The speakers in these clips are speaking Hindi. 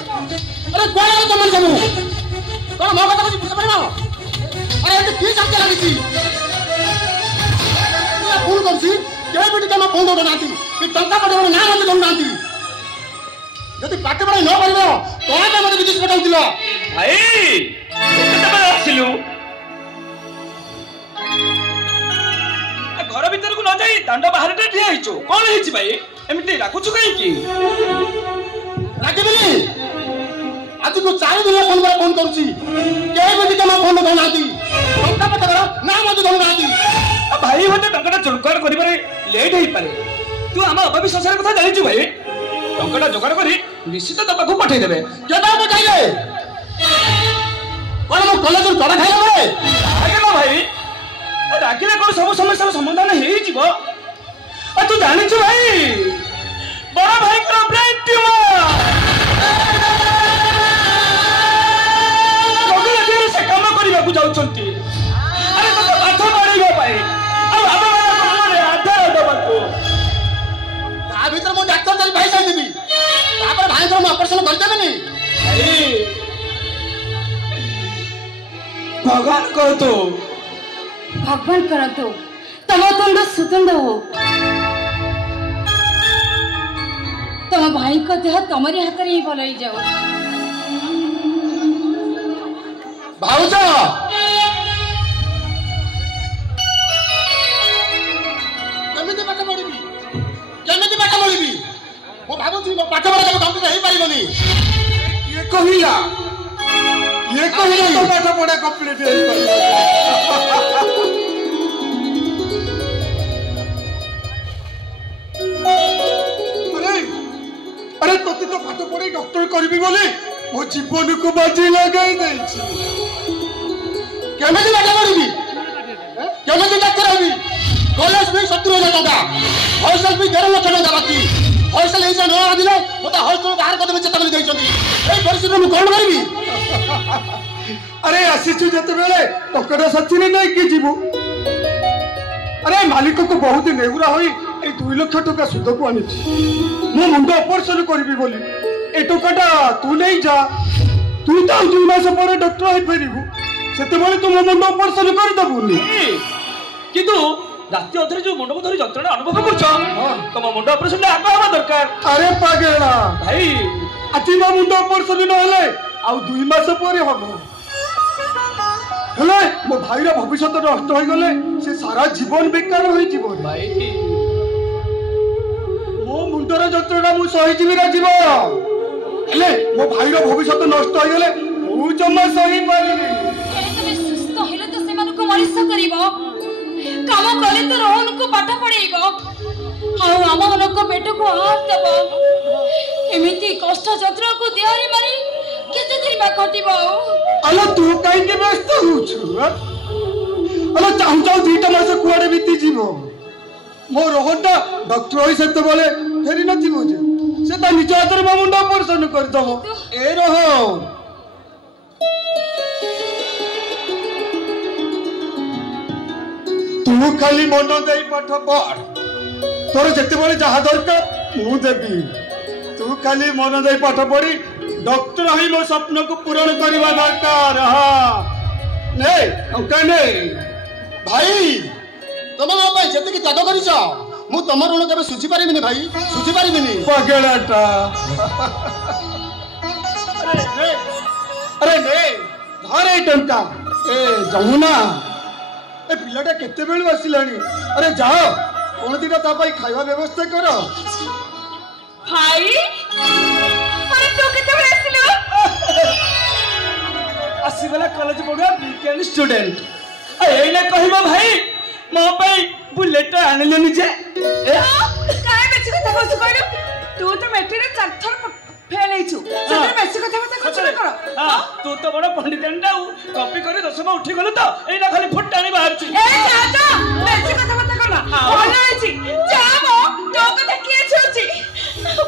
अरे कोई तो मन सब कौन मो कथा बुझ पारिबो अरे एते की शांति लागिछि तू फोन करछि के बिटी के फोन दो नांती कि टंका पठो ना मते दो नांती यदि पाठ पढाई न पारिबो तोरा के मते विदेश पठाउतिलो भाई केते बे आसिलु घर भीतर को न जाई दांड बाहर टे ठिया हिचो कोन हिची भाई एमिति राखुछु कहीं की राखिबिनी आज को 4 दिन फोन करूची के बिटी के फोन दो नांती टंका पठो ना मते दो नांती भाई होते टंकाटा जोगाड़ करिबारे लेट हेई पारे तू हम अविश्वासर कथा जानिछु भाई टंकाटा जोगाड़ करी निश्चित तो पाखु पठै देबे केटा पठाइले कोन मो कॉलेज रो तोड़ा खाइले बे आगे ना भाई राखिले कोन सब समस्या समाधान हेई जिवो आ तू जानिछु भाई बड़ा भाई को ब्रेन ट्यूमर कोगी एबे से काम करिबा को जाउछंती अरे तो पाठ पढिबा भाई आ बाबा कोन आधा दबको ता भीतर मो डॉक्टर जरी भाई जाई देबी तापर भाई को ऑपरेशन कर देबेनी भाई भगवान कर तो भगवान करतो तम तुंड सुतुंड हो तम भाई को देह तमरी हाथ रे भल ही जाओ भाउज केमिति पाठ पढिबी मो भाबुची मो पाठ पढा कंप्लीट हेई पारिबनी ये कहिला तो पाठ पढा कंप्लीट हेई पारिबो अरे तोते तो पाठ पढ़े डॉक्टर करबी बोले मो जीवन को बाजी लगाई देछि केमिति पाठ पढिबी केमिति डॉक्टर हेबी कॉलेज में 70,000 टका हॉस्टल भी 1.5 लाख टका बाकी हॉस्टल ऐसा न आदिले मते हॉस्टल बाहर कर देबे चेता देइछंती ए परिस्थिति में कोन करबी अरे आसीछु जते बेले टकड़ा सच्ची नहीं कि जीवु अरे मालिक को बहुत नेहुरा होई ए 2 लाख टका सुध को आनी मो मुंड ऑपरेशन करबी बोली ए टकाटा तू नहीं जा तू तो 2 मास पर डॉक्टर होई फेरिबु सेते बेले तू मो मुंड ऑपरेशन कर दबुनी किंतु राति अधरे जो मुंड धरी जंत्रणा अनुभव करछ तम मुंड ऑपरेशन आग हवा दरकार अरे पागेला भाई आती मो मुंड ऑपरेशन न होले आ 2 मास पर हबो हेले मो भाई रा भविष्य नष्ट हो गले से सारा जीवन बेकार होई जीवन भाई मो मुंडर जंत्रणा मु सही जीवी रा जीवन हेले मो भाई रा भविष्य नष्ट हो गले मु जम्मा सही पारिबी तमे सुस्त हेले तो से मानु को मरिस करिवो काम कले तो रोहन को पाठ पढेइबो आ आम मन को पेट को हाथ दबो एमिति कष्ट जंत्र को देहरी मारी केते दिन बा कटिबो अलो तू काई के व्यस्त होछु अलो चाहू चाहू 2 मास कुआडे बीती जीवो मो रोहनटा डॉक्टर होई सेते बोले फेरी न जीवो जे से ता निज हाथ रे मो मुंड ऑपरेशन कर दबो ए रोहन तू खाली मन देई पाठ पढ़ तोर जते बोले जहा दरकार मु देबी तू खाली मन देई पाठ पढ़ी डॉक्टर ही मो स्वप्न को पूर्ण करवा दरकार हां ने ओके ने भाई तुम मो भाई जते की त्याग करिछ मु तुम ऋण केबे सुझी पारिबिनी भाई सुझी पारिबिनी पगेलाटा अरे ने धरे टंका ए जमुना ए पिलाटा केते बेलु आसिलानी अरे जाओ कोन दिना ता भाई खाଇବା व्यवस्था करो भाई अरे तो केते बळे आसिलो आसीबला कॉलेज पढुआ विज्ञान स्टूडेंट एइना कहबो भाई मो पई बुलेट आनलेनी जे काय बेची कथा कहू कहलु तू तो मैट्रिक रे 4 थर फेल हेछु सेते बेची कथा मत खचर कर हां तू तो बड़ा पंडित डाउ कॉपी करे दशमा उठी गलु तो एइना खाली फुटानी बाहरची ए जा जा बेची कथा मत करना भलो हेछि जाबो तो कथा के छुची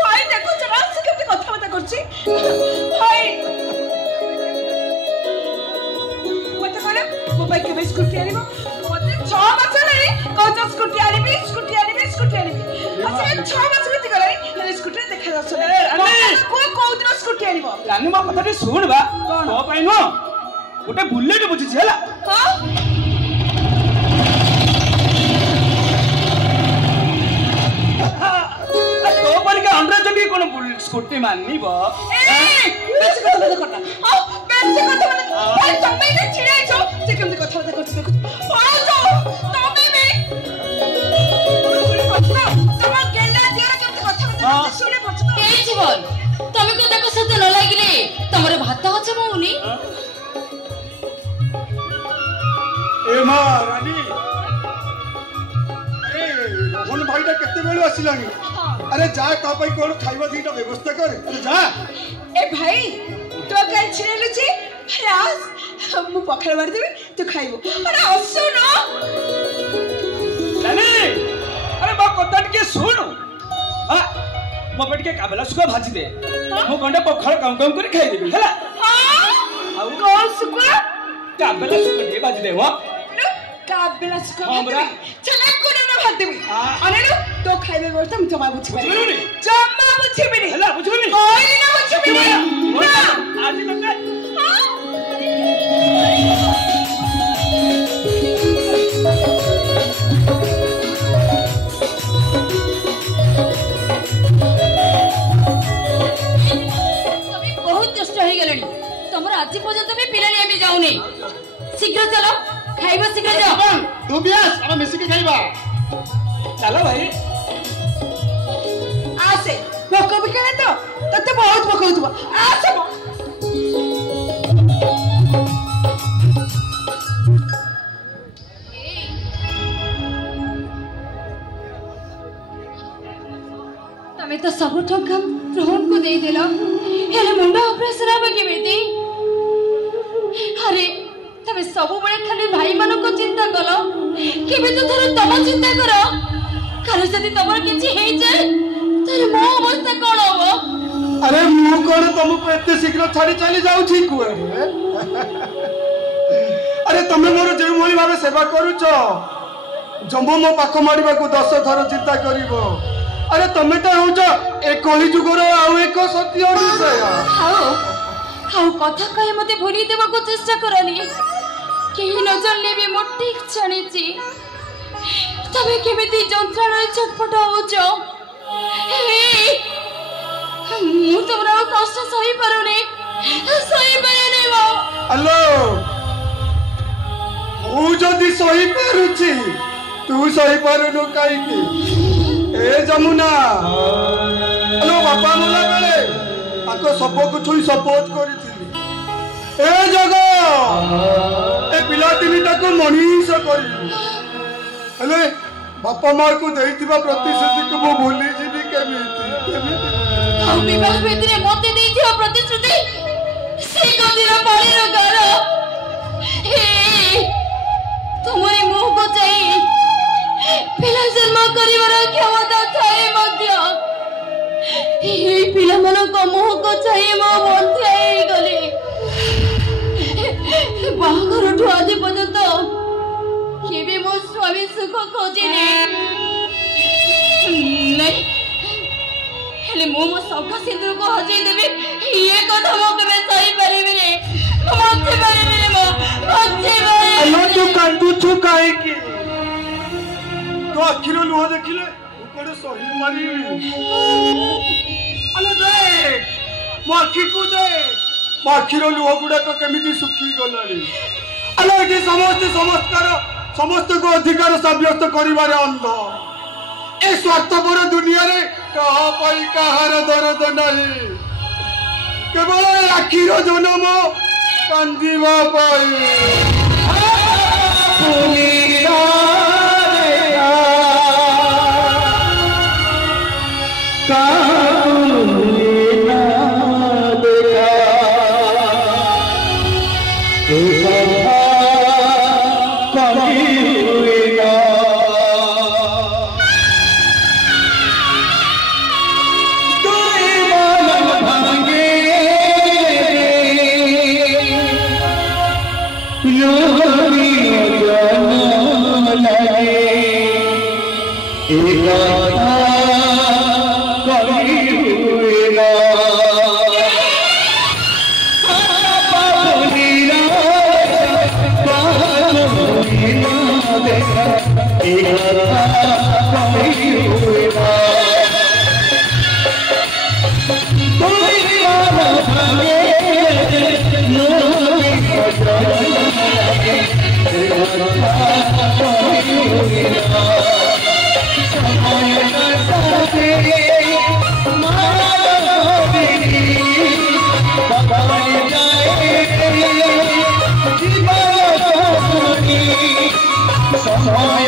भाई देखो जरा से केते कथा मत करछि भाई मत कहले मो भाई के स्कूटी आनिबो मते 6 मास नहीं कहता स्कूटी आनिबी स्कूटी आनिबी स्कूटी आनिबी अच्छा 6 मास बीती गले स्कूटी देखा दस अरे को କୋଉ ଦିନ ସ୍କୁଟି ଆଣିବ? ରାନୀ ମୋ କଥାଟି ଶୁଣ ବା। ତୋ ପାଇଁ ନୁହଁ ଗୋଟେ ବୁଲେଟ ବୁଝିଛି ହେଲା। ହଁ ତୋ ପରିକା ଅଣ୍ଡର ଚଣ୍ଡୀ କଣ ସ୍କୁଟି ମାନିବ? ବେଶୀ କଥାବାର୍ତ୍ତା କରନା। ହଁ ବେଶୀ କଥାବାର୍ତ୍ତା ଭାଇ ତମେ ଯେ ଚିଡ଼ାଇଛ ସେ କେମିତି କଥାବାର୍ତ୍ତା କରୁଛି ଦେଖୁଛ। ତମେ ବି ତମ ଗେଲା ଦିଅର କେମିତି କଥାବାର୍ତ୍ତା କରୁଛି ଶୁଣି ପଛେ। এই জীবন তুমি কো তাকে সাথে ন লাগিলে তোমার ভাত হজম হউনি। ए मां रानी ए रोहन भाईटा केते बेलु आसिलानी। अरे जा ता पई कोन खाइबा दीटा व्यवस्था कर। अरे जा ए भाई तो काई छिड़ेलु छी। अरे आस मु पखड़ मार देबी तू खाइबो। अरे असु न रानी अरे बा कथा टिके सुन। हां मो पेट के काबला सुका भाजी दे। मो गंडे पखड़ कम कम कर खाइ देबी ହେଲା। हां आउ कौन सुका काबला सुका दे भाजी दे वो। काबला सुका हाँ, बरा। चला कोने न भात देबी। अरे तो खाइबे व्यवस्था हम जमा बुझी पारी। बुझिबनी जमा बुझी बिनी ହେଲା ବୁଝିबନି। कोई न बुझी बिनी ना आज तक তুমি বহুত দুষ্ট হয়ে গেলনি। তোমার আজি পর্যন্ত আমি পিলানি আমি যাওনি। শীঘ্র চলো খাইবা শীঘ্র যাও। तू भी आस हम मिसी के खाइबा। चलो भाई आसे भोक भी करे तो तते बहुत भोक होतबा। आसे তুমি তো सब ठोकम रोहन को दे देलो। हेले मुंडा ऑपरेशन आबे केमिति? अरे तमे सब बळे खाली भाई मानो को चिंता कलो। केबे तो थोर तम चिंता करो। काल जदी तमर किछि हे जाय तारे मो अवस्था कोन होबो? अरे मु कोन तुमको एते शीघ्र छाड़ी चली जाऊ छी कुए। अरे तमे मोर जे मोली भाबे सेवा करूछो जम्बो मो पाखो मारिबा को 10 थर चिंता करिवो। अरे तमे तो होछ ए कली जुगर आउ एक सत्य विषय। हाउ कथा कहे मते भूली देबा को चेष्टा करनी। केही न जानले भी मो ठीक जानिछि तबे केमिति যন্ত্রণায় ছটফট होछो। मु तोरा कष्ट सही पारुनी मो। हेलो मु जदी सही पारुछि तू सही पारुनु काई की? ए जमुना हेलो बापा मोला बेले आको सब को छुई सपोर्ट करिथिली। ए जगो ए पिला तिनिटा को मनीष करी। हेले बापा मां को देइतिबा प्रतिश्रुति को मु भूली जिबी केमिति हम विवाह भेदरे मते देथियो प्रतिश्रुति से कदिर पळीर घर। हे तुमरे मुह को चाहि पिला जन्म करिवार क्षमता थाए मध्य हे पिला मन को मुह को चाहि मो बंध्या हे गले। बाहर ठो आदि पर्यंत केबे मो स्वामी सुख खोजिनी नहीं। हेले मो सौखा सिंदूर को हजेई देबी ये कथा मो केबे सही परिबे रे। मते परिबे रे मो मते परिबे। अलो तू कांदू छु काहे की? तो अखिरो लुह देखिले कोडे सही मारी। अलो देख मो अखि को दे मो अखिरो लुह गुडा को केमिति सुखी गलानी। अलो एठी समस्त को अधिकार साब्यस्त करिबारे अंध। ए स्वार्थपर दुनिया रे कहा पाई कहार दर्द नहीं केवल आखिरो जन्म कांदिबा पाई। कभी हुए ना সময়